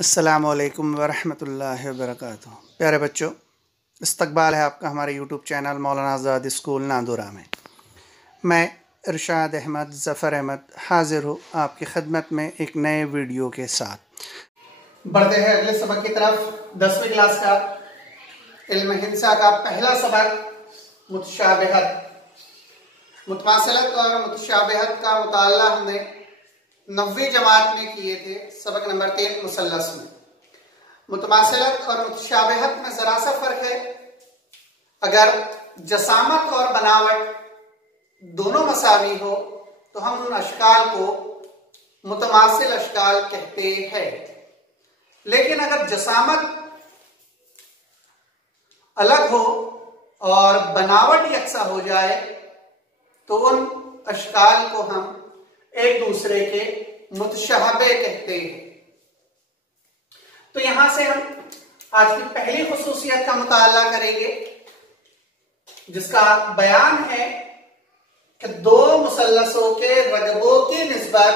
अस्सलामुअलैकुम वरहमतुल्लाहि वबरकातुहू। प्यारे बच्चों, इस्तकबाल है आपका हमारे यूट्यूब चैनल मौलाना आज़ाद स्कूल नांदुरा में। मैं इरशाद अहमद ज़फ़र अहमद हाज़िर हूँ आपकी खिदमत में एक नए वीडियो के साथ। बढ़ते हैं अगले सबक की तरफ। 10वीं क्लास का इल्म हिंसा का पहला सबक मुतशाबिहत, मुतमासिलत और मुतशाबिहत का मुताला हमने 9वीं जमात में किए थे। सबक नंबर 3 मुसल्लस में। मुतमासिलत और मुतशाबिहत में जरा सा फर्क है। अगर जसामत और बनावट दोनों मसावी हो तो हम उन अशकाल को मुतमासिल अशकाल कहते हैं, लेकिन अगर जसामत अलग हो और बनावट यकसा हो जाए तो उन अशकाल को हम एक दूसरे के मुतशाबे कहते हैं। तो यहां से हम आज की पहली खुसूसियत का मुताला करेंगे, जिसका बयान है कि दो मुसल्लसों के रगबों की निस्बत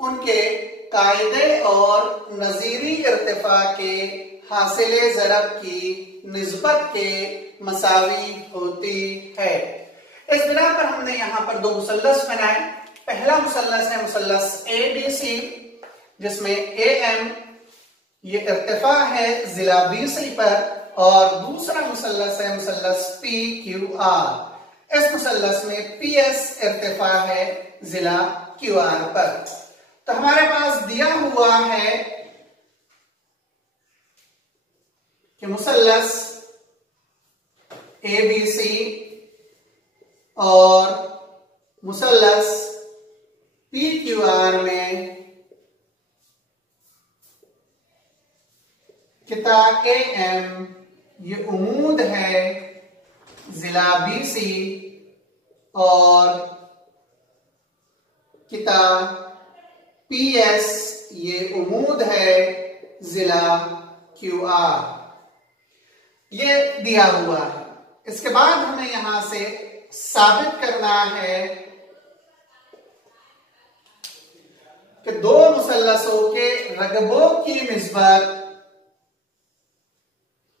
उनके कायदे और नजीरी इर्तिफा के हासिले ज़रब की निस्बत के मसावी होती है। इस बिना पर हमने यहां पर दो मुसल्लस बनाए। पहला मुसल्लस है मुसल्लस ABC, जिसमें AM ये इर्तिफा है जिला BC पर, और दूसरा मुसल्लस है मुसल्लस PQR। इस मुसल्लस में PS इर्तिफा है जिला QR पर। तो हमारे पास दिया हुआ है कि मुसल्लस ABC और मुसल्लस PQR में किता AM ये उमूद है जिला BC और किता PS ये उमूद है जिला QR। ये दिया हुआ है। इसके बाद हमें यहां से साबित करना है कि दो मुसल्लसों के रगबों की निस्बत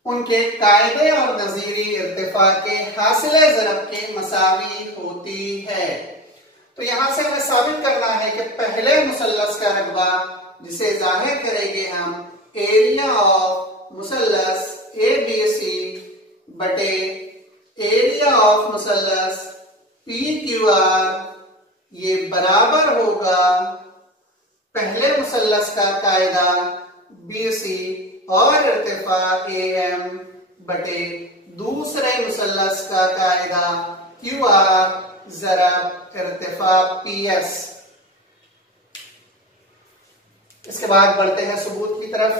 उनके कायदे और नजीरी इर्तिफा के हासिले ज़रब के मसावी होती है। तो यहां से हमें साबित करना है कि पहले मुसल्लस का रगबा, जिसे जाहिर करेंगे हम एरिया ऑफ मुसल्लस ABC बटे एरिया ऑफ मुसल्लस PQR, ये बराबर होगा पहले मुसल्लस का कायदा BC और इर्तिफा AM बटे दूसरे मुसल्लस का कायदा QR ज़रब इर्तिफा PS। इसके बाद बढ़ते हैं सबूत की तरफ।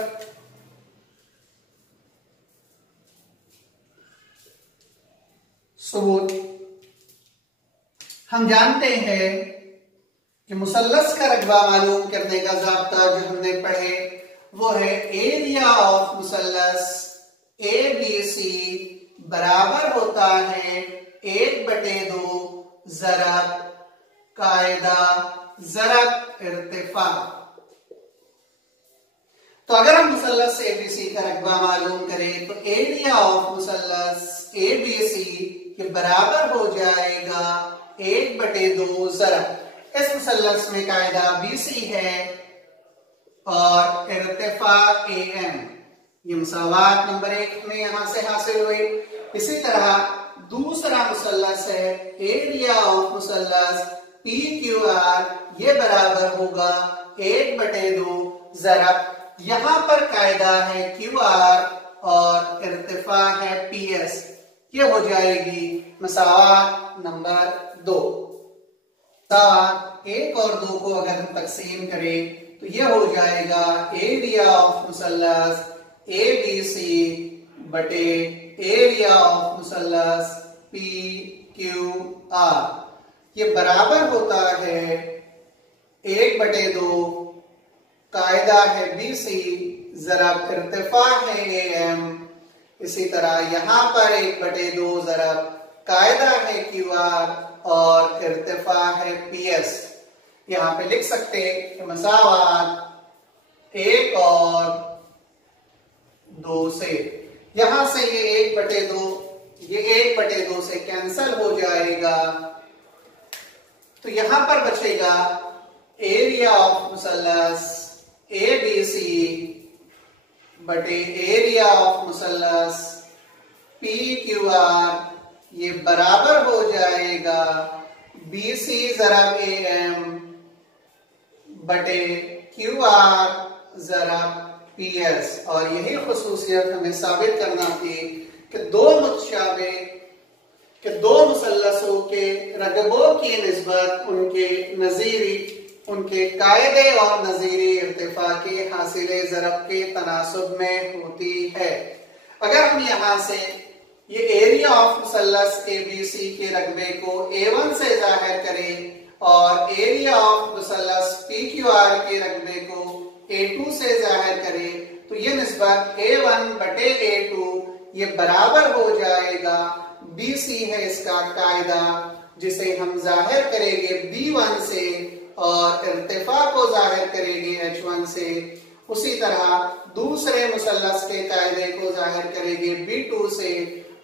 सबूत हम जानते हैं कि मुसल्लस का रकबा मालूम करने का ज़ाब्ता जो हमने पढ़े वो है एरिया ऑफ मुसल्लस ABC बराबर होता है 1/2 ज़रब कायदा ज़रब इर्तिफा। तो अगर हम मुसल्लस ABC का रकबा मालूम करें तो एरिया ऑफ मुसल्लस ABC के बराबर हो जाएगा 1/2 ज़रब। इस मुसल्लस में कायदा BC है और इर्तिफा AM। ये मुसावात नंबर 1 में यहां से हासिल हुई। इसी तरह दूसरा मुसल्लस है एरिया ऑफ मुसल्लस PQR, ये बराबर होगा 1/2 ज़रब। यहां पर कायदा है QR और इर्तिफा है PS। ये हो जाएगी मसावात नंबर 2। 1 और 2 को अगर हम तकसीम करें तो यह हो जाएगा एरिया ऑफ मुसल्लस ABC बटे एरिया ऑफ मुसल्लस PQR। ये बराबर होता है 1/2 कायदा है BC ज़रब इर्तिफा है AM। इसी तरह यहां पर 1/2 ज़रब कायदा है QR और इर्तिफा है PS। यहां पे लिख सकते हैं कि मसावात 1 और 2 से। यहां से ये 1/2, ये 1/2 से कैंसल हो जाएगा, तो यहां पर बचेगा एरिया ऑफ मुसल्लस ABC बटे एरिया ऑफ मुसल्लस PQR, ये बराबर हो जाएगा BC ज़रब AM बटे QR ज़रब PS। और यही खुसूसियत हमें साबित करना थी कि दो मुसल्लसों के रगबों की निस्बत उनके नजीरी, उनके कायदे और नजीरी इर्तिफा के हासिले ज़रब के तनासुब में होती है। अगर हम यहाँ से ये एरिया ऑफ मुसल्लस ABC के रकबे को A1 से जाहिर करें और एरिया ऑफ मुसल्लस PQR के रकबे को A2 से जाहिर करें, तो ये निस्बत A1 बटे A2 ये बराबर हो जाएगा BC है इसका कायदा, जिसे हम जाहिर करेंगे B1 से और इर्तिफा को जाहिर करेंगे H1 से। उसी तरह दूसरे मुसल्लस के कायदे को जाहिर करेंगे B2 से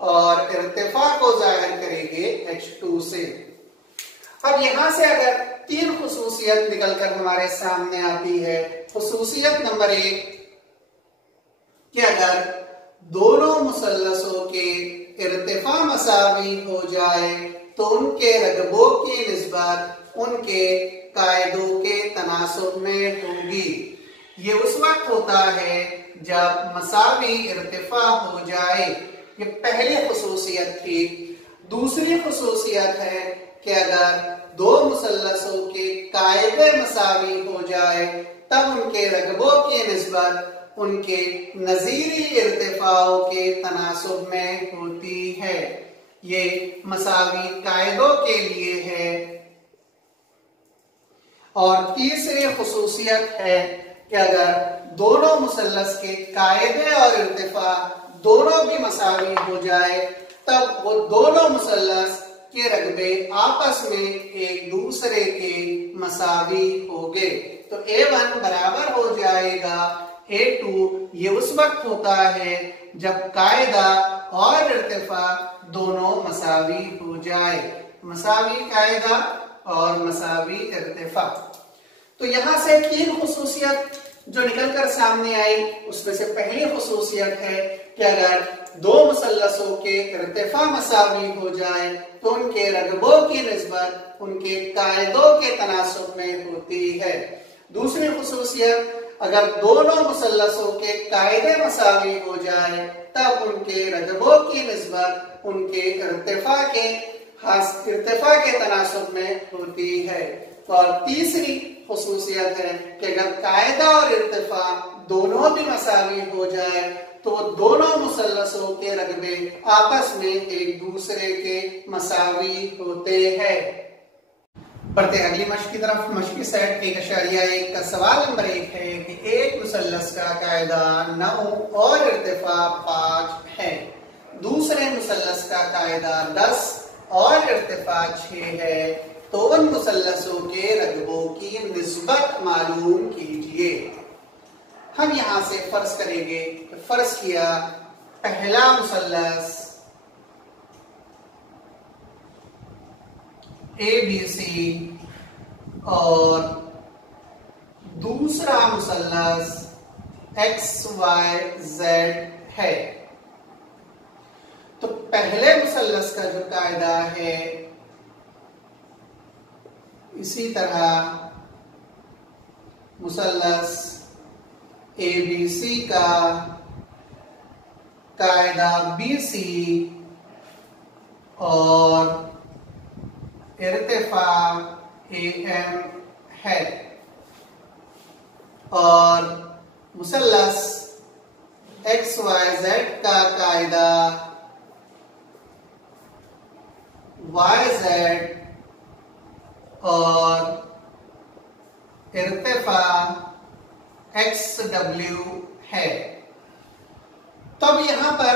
और इर्तिफा को जाहिर करेंगे H2 से। अब यहां से अगर 3 खुसूसियत निकलकर हमारे सामने आती है। खुसूसियत नंबर 1 कि अगर दोनों मुसल्लसों के इर्तिफा मसावी हो जाए तो उनके रगबों की निस्बत उनके कायदों के तनासुब में होगी। ये उस वक्त होता है जब मसावी इर्तिफा हो जाए। ये पहली खुसूसियत थी। दूसरी खुसूसियत है कि अगर दो मुसल्लसों के कायदे मसावी हो जाए तब उनके रगबों की निस्बत उनके नजीरी इर्तिफाओं के तनासुब में होती है। ये मसावी कायदों के लिए है। और तीसरी खुसूसियत है कि अगर दोनों मुसल्लस के कायदे और इर्तिफा दोनों भी मसावी हो जाए तब वो दोनों मुसल्लस के रकबे आपस में एक दूसरे के मसावी होंगे। तो A1 बराबर हो जाएगा A2। ये उस वक्त होता है जब कायदा और इर्तिफा दोनों मसावी हो जाए। मसावी कायदा और मसावी इर्तिफा। तो यहां से 3 खुसूसियत जो निकलकर सामने आई, उसमें से पहली खुसूसियत है कि अगर दो मुसल्लसों के इर्तिफा मसावी हो जाए तो उनके रगबों की निस्बत उनके कायदों के तनासुब में होती है। दूसरी खुसूसियत, अगर दोनों मुसल्लसों के कायदे मसावी हो जाए तब उनके रगबों की निस्बत उनके इर्तिफा के तनासुब में होती है। और तीसरी खुसूसियत है कि अगर कायदा और इर्तिफा दोनों भी मसावी हो जाए तो दोनों मुसल्लसों के रकबे आपस में एक दूसरे के मसावी होते हैं। बढ़ते अगली मश्क की तरफ। मश्क की सेट 1.1 का सवाल नंबर 1 है कि एक मुसल्लस का कायदा 9 और इर्तिफा 5 है। दूसरे मुसल्लस का कायदा 10 और इर्तिफा 6 है। तो उन मुसल्लसों के रकबों की निस्बत मालूम कीजिए। हम यहां से फर्ज करेंगे। फर्ज किया पहला मुसल्लस ABC और दूसरा मुसल्लस XYZ है। तो पहले मुसल्लस का जो कायदा है, इसी तरह मुसल्लस ABC का कायदा BC और इर्तिफा AM है। और मुसल्लस XYZ का कायदा YZ और इर्तिफा XW है। तब यहां पर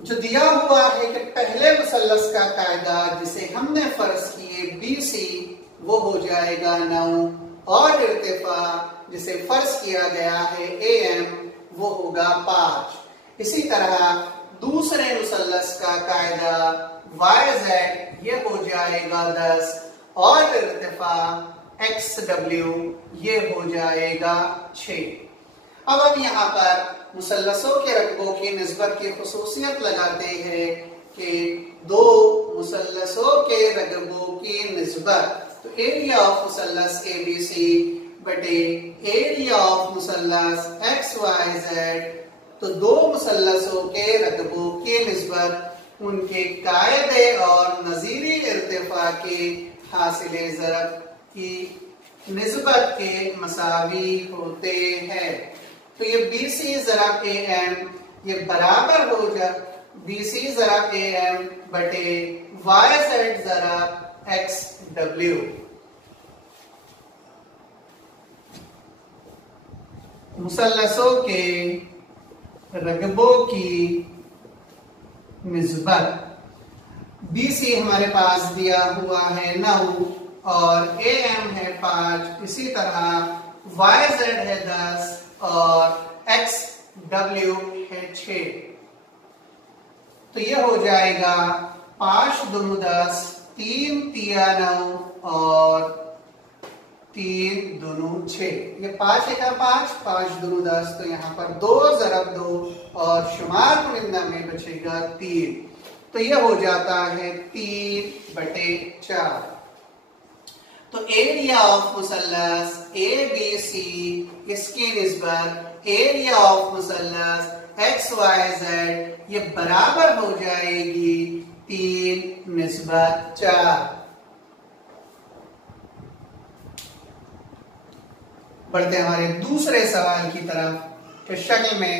जो दिया हुआ है कि पहले मुसल्लस का कायदा जिसे हमने फर्ज किए BC वो हो जाएगा 9 और इर्तिफा जिसे फर्ज किया गया है AM वो होगा 5। इसी तरह दूसरे मुसल्लस का कायदा YZ ये हो जाएगा 10 और इर्तिफा XW ये हो जाएगा 6। अब हम यहाँ पर मुसल्लसों के रकबों की निस्बत की खुसूसियत लगाते हैं कि दो मुसल्लसों के रकबों की निस्बत, तो एरिया ऑफ मुसल्लस ABC बटे एरिया ऑफ मुसल्लस XYZ, तो दो मुसल्लसों के रकबों की निस्बत उनके कायदे और नजीरी इर्तिफा के हासिले ज़रब की निस्बत के मसावी होते हैं। तो ये BC ज़रब AM ये बराबर हो जा BC ज़रब AM बटे YZ ज़रब XW। मुसल्लसों के रकबों की निस्बत BC हमारे पास दिया हुआ है 9 और AM है 5, इसी तरह YZ है 10 और XW है 6। तो ये हो जाएगा 5 दूनी 10, 3 तिया 9 और 3 दूनी 6। ये 5 एका 5, 5 दूनी 10, तो यहाँ पर 2 ज़रब 2 और शुमार कुनिंदा में बचेगा 3, तो ये हो जाता है 3 बटे 4। तो एरिया ऑफ मुसल्लस ABC इसकी निस्बत एरिया ऑफ मुसल्लस XYZ ये बराबर हो जाएगी 3 निस्बत 4। बढ़ते हमारे दूसरे सवाल की तरफ। इस शक्ल में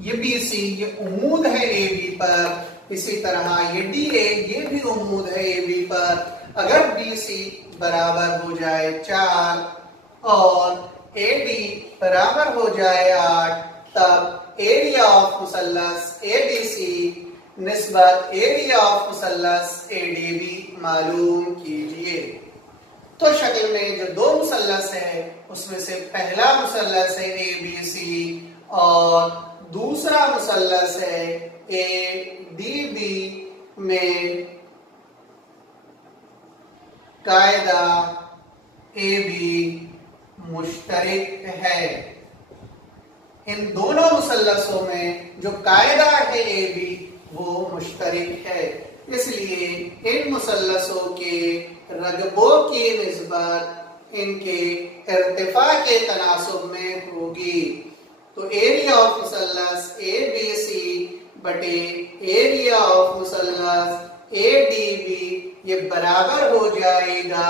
ये BC ये उम्मीद है AB पर, इसी तरह ये DA ये भी उम्मीद है AB पर। अगर BC बराबर हो जाए 4 और AD बराबर हो जाए 8, तब एरिया ऑफ मुसल्लस ABC निस्बत एरिया ऑफ मुसल्लस ADB मालूम कीजिए। तो शक्ल में जो दो मुसल्लस है उसमें से पहला मुसल्लस है ABC और दूसरा मुसल्लस है ADB में कायदा AB मुश्तरिक है। इन दोनों मुसल्लसों में जो कायदा है AB वो मुश्तरिक है, इसलिए इन मुसल्लसों के रकबों की निस्बत इनके इर्तिफा के तनासुब में होगी। तो एरिया ऑफ मुसल्लस ABC बटे एरिया ऑफ मुसल्लस ADB ये बराबर हो जाएगा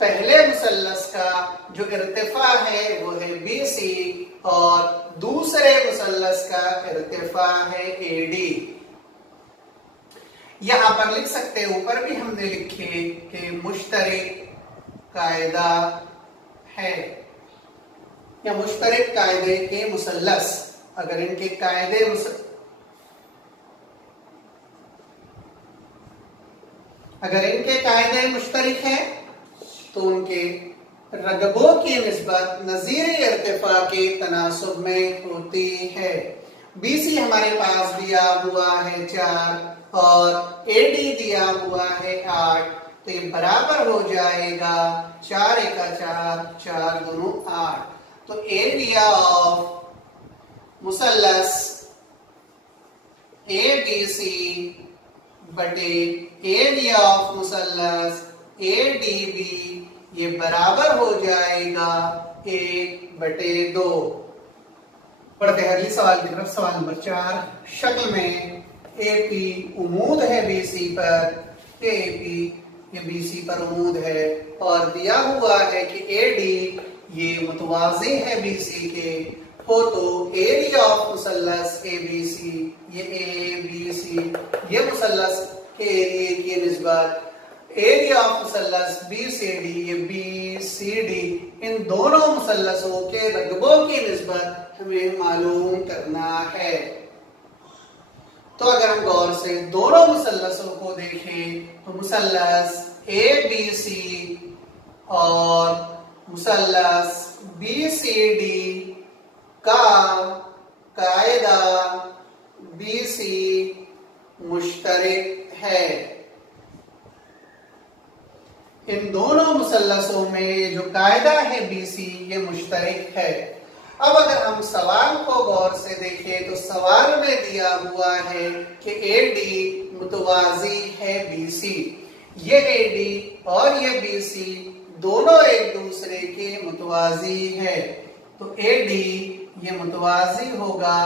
पहले मुसल्लस का जो इर्तिफा है वो है BC और दूसरे मुसल्लस का इर्तिफा है AD। यहां पर लिख सकते हैं, ऊपर भी हमने लिखे कि मुश्तरिक कायदा है या मुश्तरिक कायदे के मुसल्लस। अगर इनके कायदे मुश्तरिक हैं तो उनके रकबों की निस्बत नज़ीरे इर्तिफा के तनासुब में होती है। BC हमारे पास दिया हुआ है 4 और AD दिया हुआ है 8, तो ये बराबर हो जाएगा 4 एका 4, 4 दूनी 8। तो एरिया ऑफ मुसल्लस ABC बटे एरिया ऑफ मुसल्लस ADB ये बराबर हो जाएगा 1 बटे 2। बढ़ते हैं अगले सवाल की तरफ। सवाल नंबर 4। शक्ल में AP उम्मीद है BC पर, AP ये BC पर उम्मीद है और दिया हुआ है कि AD ये मुतवाज़ी है BC के, हो तो एरिया ऑफ मुसल्लस ABC ये ABC ये मुसल्लस के एरिया की निस्बत एरिया ऑफ मुसल्लस BCD ये BCD इन दोनों मुसल्लसों के रकबों की निस्बत हमें मालूम करना है। तो अगर हम गौर से दोनों मुसल्लसों को देखें तो मुसल्लस ABC और मुसल्लस BCD का कायदा मुसल्लसों में ये जो कायदा है BC ये मुश्तरक है। अब अगर हम सवाल को गौर से देखें तो सवाल में दिया हुआ है कि AD मुतवाजी है BC। ये AD और ये BC दोनों एक दूसरे के मुतवाजी है, तो AD ये मुतवाजी होगा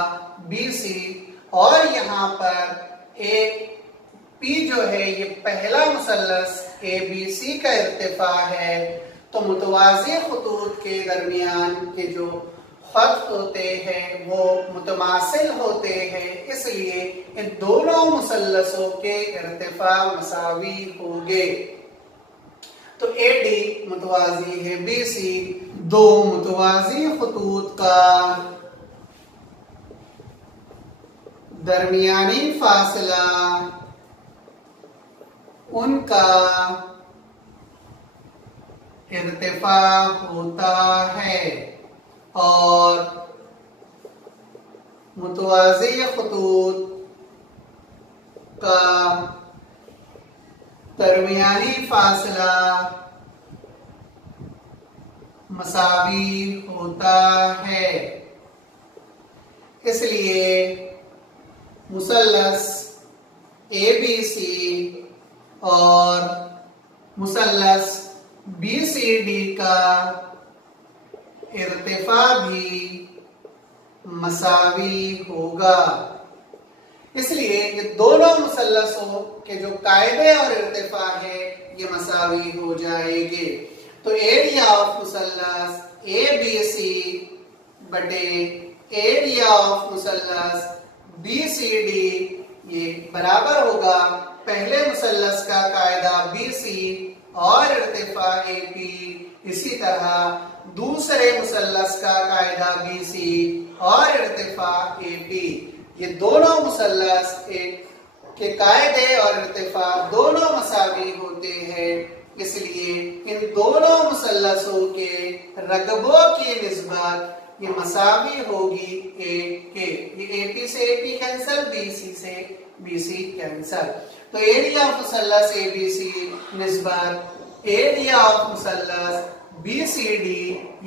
BC, और यहाँ पर AP जो है ये पहला मुसल्लस ABC का इर्तिफा है, तो मुतवाजी खुतूत के दरमियान के जो खत होते हैं वो मुतमासिल होते हैं, इसलिए इन दोनों मुसल्लसों के इर्तिफा मसावी होंगे। तो AD मुतवाजी है BC, दो मुतवाजी खुतूत का दरमियानी फासला उनका इर्तिफा होता है, और मुतवाज़ी खुतूत का दरमियानी फासला मसावी होता है। इसलिए मुसल्लस ABC और मुसल्लस BCD का इर्तिफा भी मसावी होगा। इसलिए ये दोनों मुसल्लसों के जो कायदे और इर्तिफा है ये मसावी हो जाएंगे। तो एरिया ऑफ मुसल्लस ABC बटे एरिया ऑफ मुसल्लस BCD ये बराबर होगा पहले मुसल्लस का कायदा BC और इर्तिफा AP, इसी तरह दूसरे मुसल्लस का कायदा BC और इर्तिफा AP। ये दोनों मुसल्लस के कायदे और इर्तिफा दोनों मसावी होते हैं, इसलिए इन दोनों मुसल्लसों के रकबों की निस्बत ये मसावी होगी के। ये AP से AP कैंसल, BC से BC कैंसल। तो एरिया ऑफ मुसल्लस ABC निस्बत एरिया ऑफ मुसल्लस BCD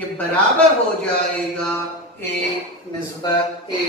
ये बराबर हो जाएगा A निस्बत A।